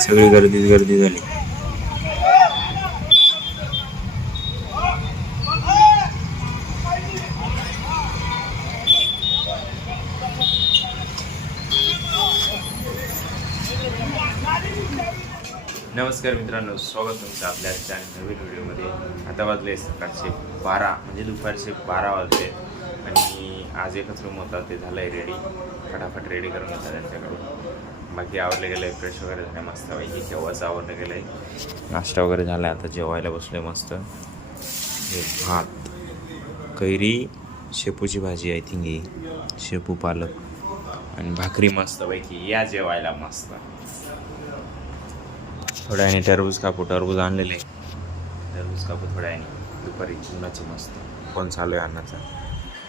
सगळी गर्दी झाली. नमस्कार मित्रांनो, स्वागत तुमचं आपल्या आजच्या नवीन व्हिडिओमध्ये. आता वाजले सकाळचे 12 म्हणजे दुपारचे 12 वाजले आणि आज एकच रूम होता, ते झालं आहे रेडी. फटाफट रेडी करून घेतला त्यांच्याकडून. बाकी आवरले गेलं आहे, फ्रेश वगैरे झालं मस्त पैकी. जेव्हाच आवरलं गेलं आहे, नाश्ता वगैरे झाला आहे. आता जेवायला बसलो मस्त. हे भात, कैरी, शेपूची भाजी, आय थिंक ही शेपू पालक आणि भाकरी मस्त पैकी. या जेवायला मस्त. थोड्या वेळाने टरबूज आणलेले. टरबूज कापू थोड्या वेळाने दुपारी उन्हाची मस्त. फोन चालू आहे अन्नाचा.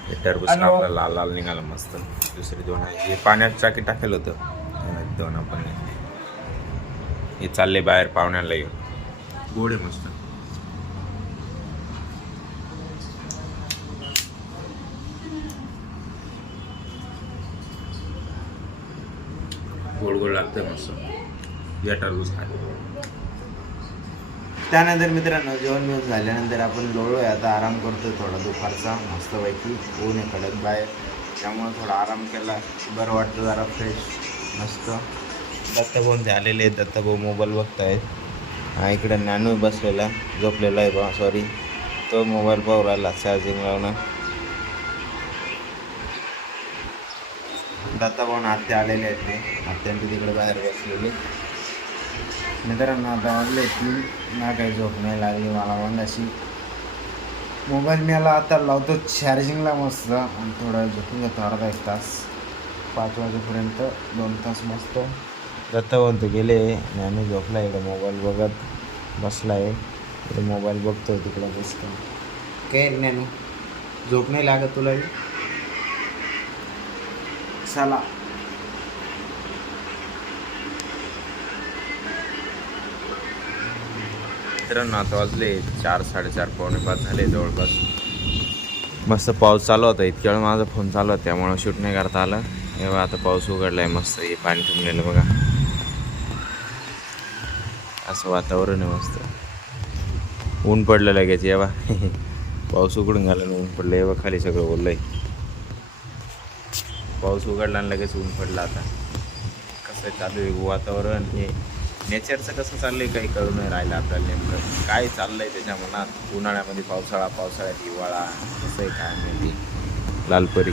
हे टरबूज कापला, लाल लाल निघाला मस्त. दुसरी दोन हे पाण्यात चाकी टाकेल होतं, दोन आपण हे चालले बाहेर पाहुण्याला येऊन. गोड आहे मस्त. गोड गोड लागतं मस्त. या टरबूज खायला. त्यानंतर मित्रांनो जेवण बिवण झाल्यानंतर आपण लोळलोय, आता आराम करतोय थोडा दुपारचा मस्तपैकी. ऊन आहे कडक बाहेर, त्यामुळे थोडा आराम केला, बरं वाटतं जरा फ्रेश मस्त. दत्ताभाऊ ते आलेले आहेत. दत्ताभाऊ मोबाईल बघतायत. हा इकडे नानू बसलेला झोपलेला आहे बा, सॉरी, तो मोबाईल पाहू राहिला चार्जिंग लावणं. दत्ताभाऊ आत्या आलेले आहेत, ते आत्यांचे तिकडे बाहेर बसलेले. मित्रांनो आता वाजले 3, ना काही झोप नाही लागली मला. अशी मोबाईल मी याला आता लावतो चार्जिंगला मस्त आणि थोडं झोपून घेतो अर्धा 1 तास. 5 वाजेपर्यंत 2 तास मस्त. दत्तावंत गेले आणि आम्ही झोपला. इकडे मोबाईल बघत बसला आहे. इकडे मोबाईल बघतो, तिकडे बसतो. काय नाही, झोप नाही लागत तुला? चला मित्रांनो आता वाजले 4, 4:30, पावणे 5 झाले जवळपास. मस्त पाऊस चालू होता. इतक्या वेळ माझा फोन चालू होता, त्यामुळे शूट नाही करता आलं. तेव्हा आता पाऊस उघडला आहे मस्त. हे पाणी थांबलेलं बघा, असं वातावरण आहे मस्त. ऊन पडलं लगेच. येवा पाऊस उघडून गेला आणि ऊन पडलं. येवा खाली सगळं ओलं आहे. पाऊस उघडला आणि लगेच ऊन पडला. आता कसं चालू आहे वातावरण, हे नेचरचं कसं चाललंय काही कळू नाही राहिलं आपल्याला. नेमकं काय चाललंय त्याच्या मनात. उन्हाळ्यामध्ये पावसाळा, पावसाळ्यात हिवाळा, कसं आहे काय माहिती. लालपरी.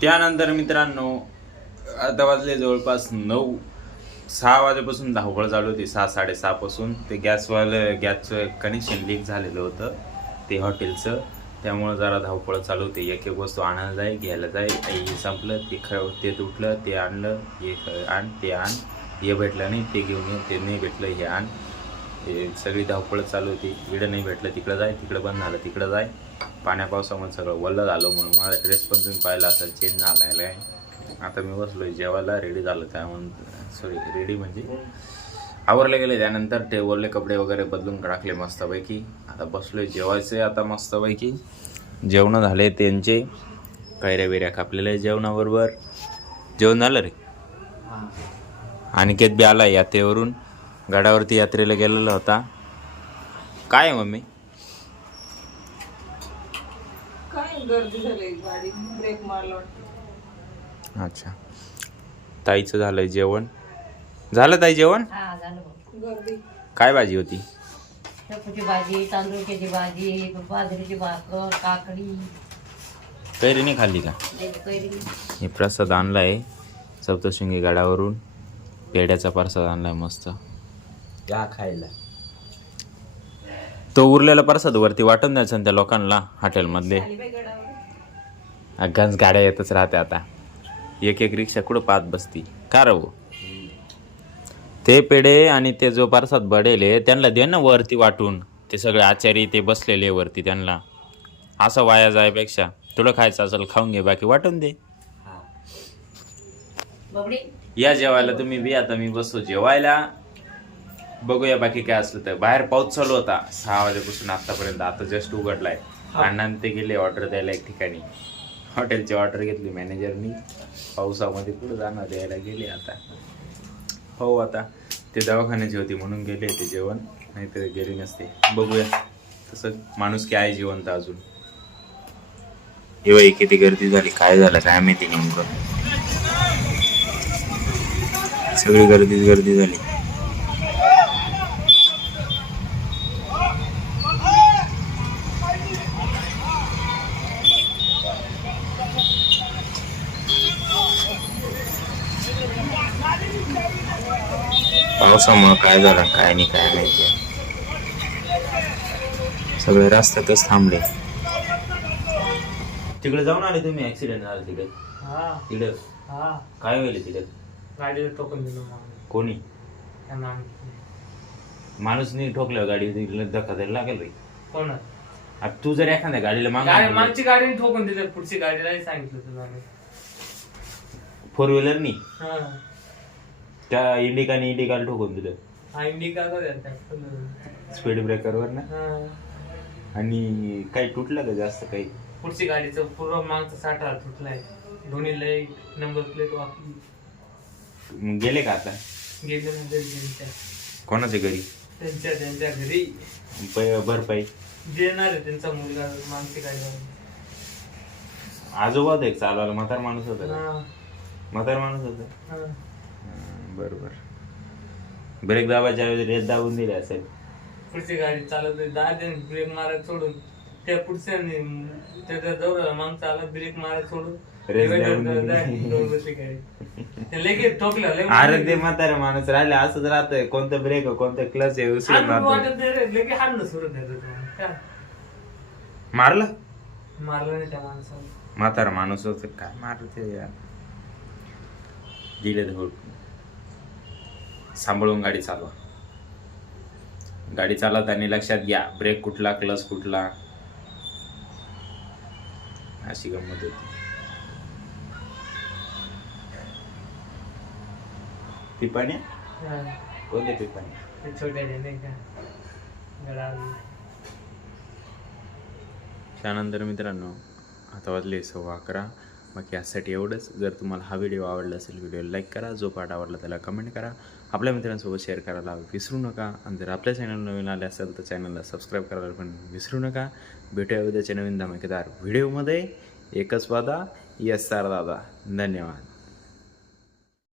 त्यानंतर मित्रांनो आता वाजले जवळपास 9. 6 वाजेपासून धावपळ चालू होती. 6, 6:30 पासून. ते गॅसचं कनेक्शन लीक झालेलं होतं ते हॉटेलचं, त्यामुळं जरा धावपळ चालू होती. एक एक वस्तू आणायला जाय, घ्यायला जाय. हे संपलं, ते तुटलं, ते आणलं, हे आण, ते आण, हे भेटलं नाही, ते घेऊन ये, ते नाही भेटलं, हे आण. हे सगळी धावपळ चालू होती. इकडं नाही भेटलं तिकडं जाय, तिकडं बंद झालं तिकडं जाय. पाण्या पावसामध्ये सगळं वल्लं झालं, म्हणून माझा ड्रेस पण तुम्ही पाहिला असेल चेंज झालेला आहे. आता मी बसलो जेवायला, रेडी झालं. त्यामुळे रेडी म्हणजे आवरले गेले. त्यानंतर ते ओरले कपडे वगैरे बदलून टाकले मस्तपैकी. आता बसलोय जेवायचे. आता मस्तपैकी जेवण झाले त्यांचे. कैऱ्या बिऱ्या कापलेल्या जेवणाबरोबर. जेवण झालं रे. अनिकेत बी आला यात्रेवरून. गडावरती यात्रेला गेलेला होता. काय आहे मम्मी? काय गर्दी झाली, गाडी ब्रेक मारला. अच्छा, ताईचं झालंय जेवण. झालं ताई जेवण? हा झालं बघ. गर्दी. काय भाजी होती? शेपूची भाजी, तांदूळची भाजी, बाजरीची भाकर, काकडी. कैरी नाही खाल्ली का? कैरी. हे प्रसाद आणलाय सप्तशृंगी गडावरून. पेड्याचा प्रसाद आणलाय मस्त. या खायला. तो उरलेला प्रसाद वरती वाटून द्यायचा त्या लोकांना हॉटेलमधले. गंज गाड्या येतच राहते आता. एक एक रिक्षा कुठं पाहत बसती का रे? ते पेढे आणि ते जो प्रसाद बडेले त्यांना दे ना वरती वाटून. ते सगळे आचारी ते बसलेले वरती, त्यांना असं वाया जायपेक्षा तुला खायचं असेल खाऊन घे, बाकी वाटून दे. या जेवायला तुम्ही बी. आता मी बसतो जेवायला. बघूया बाकी काय असलं तर. बाहेर पाऊस चालू होता 6 वाजेपासून आतापर्यंत. आता जस्ट उघडलाय. अण्णा ते गेले ऑर्डर द्यायला एक ठिकाणी. हॉटेलची ऑर्डर घेतली मॅनेजरनी. पावसामध्ये कुठं जाणार, द्यायला गेले आता. हो आता ते दवाखान्याची होती म्हणून गेले ते जेवण, नाहीतर गेले नसते. बघूया तसं माणूस काय आहे जिवंत अजून. एव्हा किती गर्दी झाली, काय झालं काय माहिती नेमकं. सगळी गर्दी झाली. पावसामुळे काय झालं काय नाही काय माहिती. सगळे रस्त्यातच थांबले. तिकडे जाऊन आले तुम्ही, ऍक्सिडेंट झाला तिकडे? तिकडे काय व्हायला तिकडे? गाडीला टोकन दिलं कोणी? माणूस नाही ठोकल्यावर गाडी धक्का द्यायला लागेल रे. कोण? आता तू जर एखाद्या गाडीला मागची गाडी ठोकून दिली, पुढची गाडीला सांगितलं तुला. 4 व्हीलरनी त्या इंडिकाला ठोकून दिलं. हा इंडिका स्पीड ब्रेकरवर ना. आणि काही तुटलं का जास्त काही? पुढची गाडीचं पूर्व मागचा साठा तुटलाय, दोन्हीला एक नंबर प्लेट वापरली. गेले का आता? गेले ना घरी त्यांच्या. कोणाच्या घरी? त्यांच्या घरी. भरपाई देणार आहे त्यांचा मुलगा मागची गाडी. आजोबा होता एक चालवायला, म्हातार माणूस होता का? म्हातार माणूस होता. बरोबर. ब्रेक दाबायच्या वेळेस रेत दाबून दिली असेल. पुढची गाडी चालत ब्रेक मारायला सोडून त्या पुढच्या त्याच्या जवळ माग चालत ब्रेक मारायला सोडून लगेच ठोकलं. अरे ते म्हातारे माणूस राहिले असंच राहतंय, कोणतं ब्रेक कोणतं क्लच आहे उचलून लगेच हाणलं सुरत मारलं नाही त्या माणसाला. म्हातारा माणूस होत काय मारलं ते यार. दिले धोड. सांभाळून गाडी चालवा. गाडी चालवताना लक्षात घ्या ब्रेक कुठला क्लच कुठला. अशी गंमत होती. पिपाण्या कोणते पिपाण्या? छोट्या नाही का गडा. त्यानंतर मित्रांनो आता वाजले 11:15. बाकी यासाठी एवढंच. जर तुम्हाला हा व्हिडिओ आवडला असेल व्हिडिओला लाईक करा, जो पार्ट आवडला त्याला कमेंट करा, आपल्या मित्रांसोबत शेअर करायला विसरू नका. आणि जर आपल्या चॅनल नवीन आले असेल तर चॅनलला सबस्क्राईब करायला पण विसरू नका. भेटूया उद्याच्या नवीन धमाकेदार व्हिडिओमध्ये. एकच वादा, यस सर दादा. धन्यवाद.